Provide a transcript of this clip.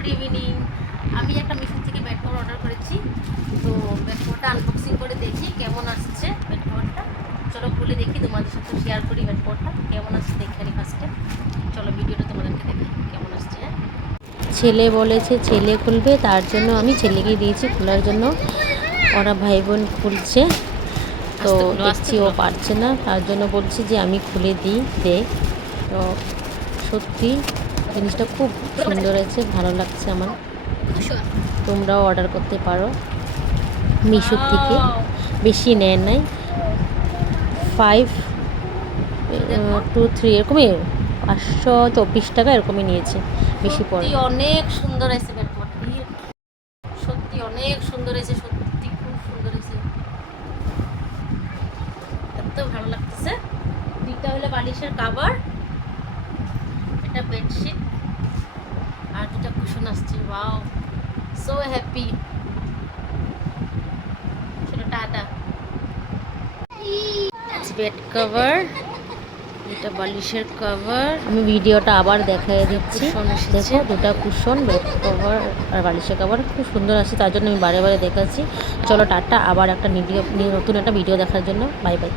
Good evening. আমি একটা মিশো থেকে বেড কভার অর্ডার করেছি, তো বেড কভারটা আনবক্সিং করে দেখি কেমন আসছে বেড কভারটা। চলো খুলে দেখি, তোমাদের সাথে শেয়ার করি বেড কভারটা কেমন আসছে দেখে নি ফার্স্টে। চলো ভিডিওটা তোমাদেরকে দেখি কেমন আসছে। ছেলে বলেছে ছেলে খুলবে, তার জন্য আমি ছেলেকে দিয়েছি খোলার জন্য। ওরা ভাই বোন খুলছে, তো দেখছি ও পারছে না, তার জন্য বলছি যে আমি খুলে দিই দেখ। তো সত্যি জিনিসটা খুব সুন্দর আছে, ভালো লাগছে আমার। তোমরাও অর্ডার করতে পারো মিশো থেকে, বেশি নেয় নাই, 523 এরকমই, 524 টাকা এরকমই নিয়েছে, বেশি পড়ে। অনেক সুন্দর আছে বেড কভারটা, সত্যি অনেক সুন্দর হয়েছে, সত্যি খুব সুন্দর হয়েছে, এত ভালো লাগতেছে। দুইটা হলো বালিশের কাভার, এটা বেডশিট, আর দুটা কুশন আসছে। Wow, so happy. চলো টাটা। বেড কভার, এটা বালিশের কভার। আমি ভিডিওটা আবার দেখাই দিচ্ছি, দেখো দুটা কুশন, বেড কভার আর বালিশের কভার খুব সুন্দর আছে, তার জন্য আমি বারে বারে দেখাচ্ছি। চলো টাটা, আবার একটা নতুন একটা ভিডিও দেখার জন্য, বাই বাই।